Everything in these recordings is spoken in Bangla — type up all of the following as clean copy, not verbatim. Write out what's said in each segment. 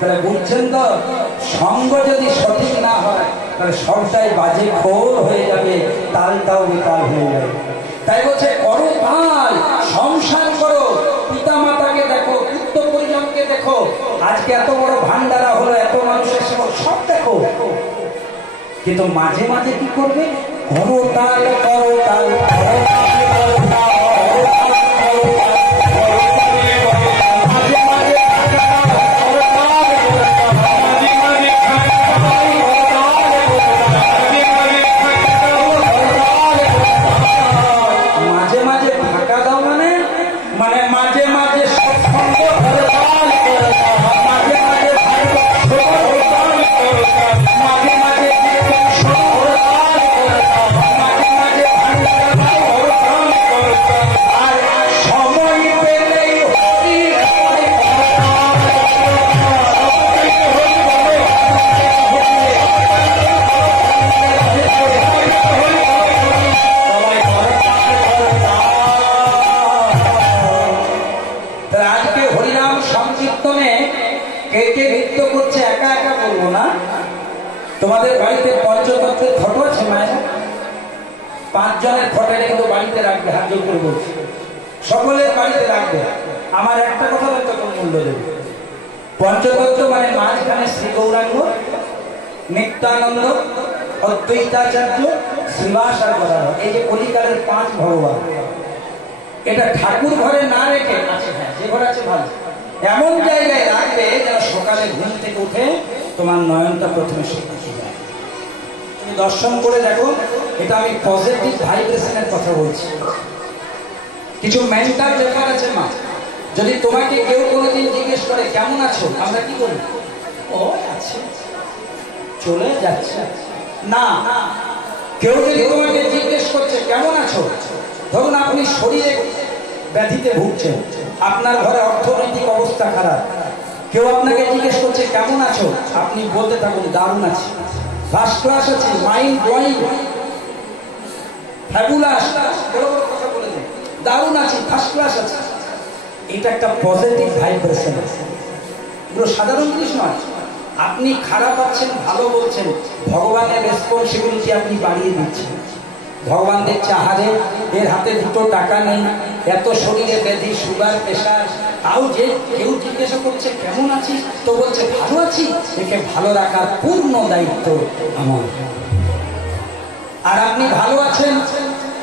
বুঝছেন তো, সঙ্গ যদি সঠিক না হয় তাহলে সবটাই বাজে খোর হয়ে যাবে, তালটাও বেকার হয়ে যাবে। তাই বলছে করো তাল, সংসার করো, পিতা মাতাকে দেখো, পুত্র পরিজনকে দেখো। আজকে এত বড় ভান্ডারা হলো, এত মানুষের সব দেখো, কিন্তু মাঝে মাঝে কি করবে? করো তাল, করো তাল, করো তাল, তোমাদের বাড়িতে পঞ্চতত্ত্বের ফটো আছে মায়ের? 5 জনের ফটোটা কিন্তু বাড়িতে রাখবে, হাত জোর করে বলছি, সকলের বাড়িতে রাখবে। আমার একটা কথা তখন মূল্য দেবে। পঞ্চতত্ত্ব মানে মাঝখানে শ্রী গৌরাঙ্গ, নিত্যানন্দ, অদ্বৈতাচার্য, শ্রীবাস আর গদাধর, এই যে কলিকালের 5 ভগবান। এটা ঠাকুর ঘরে না রেখে, যে ঘর আছে ভালো, এমন জায়গায় রাখবে যেন সকালে ঘুম থেকে উঠে তোমার নয়নটা প্রথমে তুমি দর্শন করে দেখো। এটা আমি পজিটিভ ভাইব্রেশনের কথা বলছি। কিছু মেন্টাল ব্যাপার আছে মা। যদি তোমাকে কেউ কোনোদিন জিজ্ঞেস করে কেমন আছো, আমরা কি বলি? ও আছে, চলে যাচ্ছে না। কেউ যদি তোমাকে জিজ্ঞেস করছে কেমন আছো, ধরুন আপনি শরীরে ব্যাধিতে ভুগছেন, আপনার ঘরে অর্থনৈতিক অবস্থা খারাপ, কেউ আপনাকে জিজ্ঞেস করছে কেমন আছো, আপনি বলতে থাকুন দারুণ আছি, ফার্স্ট ক্লাস আছি, মাইন্ড ব্লোয়িং, ফ্যাবুলাস, কথা বলে দিন, দারুণ আছি, ফার্স্ট ক্লাস আছে। এটা একটা পজিটিভ ভাইব্রেশন। এগুলো সাধারণ জিনিস নয়। আপনি খারাপ আছেন, ভালো বলছেন, ভগবানের রেসপন্সিবিলিটি আপনি বাড়িয়ে দিচ্ছেন। ভগবান দেখছে আহারে এর হাতে 2 টাকা নেই, এত শরীরে ব্যাধি, সুগার, প্রেশার, তাও যে কেউ জিজ্ঞাসা করছে কেমন আছিস, তো বলছে ভালো আছি। একে ভালো রাখার পূর্ণ দায়িত্ব আমার। আর আপনি ভালো আছেন,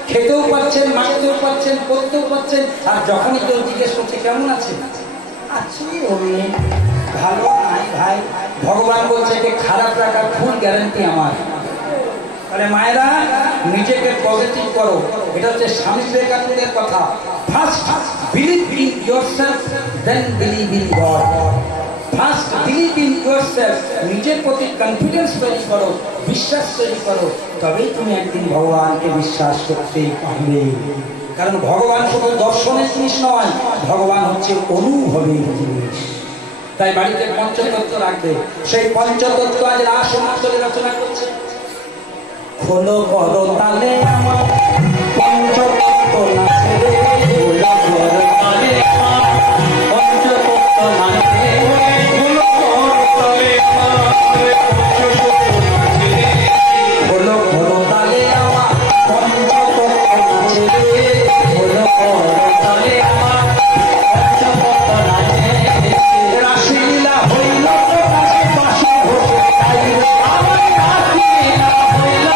খেতেও পাচ্ছেন, মাখতেও পাচ্ছেন, পড়তেও পাচ্ছেন, আর যখনই কেউ জিজ্ঞেস করছে কেমন আছেন, আছি অমনি, ভালো নাই ভাই। ভগবান বলছে একে খারাপ রাখার ফুল গ্যারান্টি আমার। তাহলে মায়েরা নিজেকে পজিটিভ করো। এটা হচ্ছে স্বামী বিবেকানন্দের কথা। First believe in yourself, then believe in God. First believe in yourself, নিজের প্রতি কনফিডেন্স তৈরি করো, বিশ্বাস তৈরি করো, তবেই তুমি একদিন ভগবানকে বিশ্বাস করতে পারবে। কারণ ভগবান শুধু দর্শনের জিনিস নয়, ভগবান হচ্ছে অনুভবের জিনিস। তাই বাড়িতে পঞ্চতত্ত্ব রাখবে। সেই পঞ্চতত্ত্ব আজ রাস মণ্ডলে রচনা করছে। খোলো করো তালে আমার পঞ্চতত্ত্ব নাচে রে, খোলো করো তালে আমার পঞ্চতত্ত্ব নাচে রে, খোলো করো তালে আমার পঞ্চতত্ত্ব নাচে রে, খোলো করো তালে আমার পঞ্চতত্ত্ব নাচে রে, খোলো করো তালে আমার পঞ্চতত্ত্ব নাচে রে। রাসলীলা হইল তো কাছে বাসি ঘোষে তাই রে, আমার রাসলীলা হইল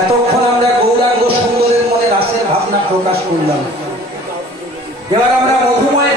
এতক্ষণ আমরা গৌরাঙ্গ সুন্দরের মনে রাসের ভাবনা প্রকাশ করলাম। এবার আমরা মধুময়